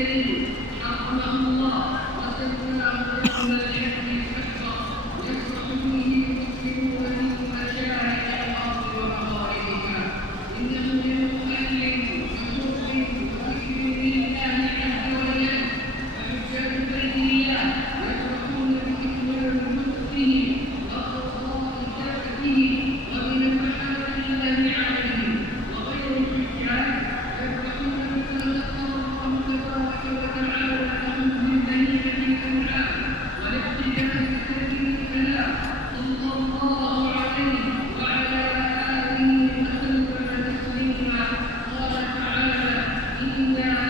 جليل حرمه الله وسماه يوم الحج الأكبر يفرح فيه المسلمون من مشاعر الأرض ومغاربها. إنه يوم أهل وشرب وذكر لله عز وجل، فحجاج بيت الله يفرحون بإكمال نطقه وقضاء دابته ومن المحامد الله عليهم. وغير الحجاج يفرحون بما ذكر الله تبارك وتعالى لهم من بهيمة الأنعام والاقتداء بسبيل الكلام صلى الله عليه وعلى آله وسلم تسليما. قال تعالى: إنا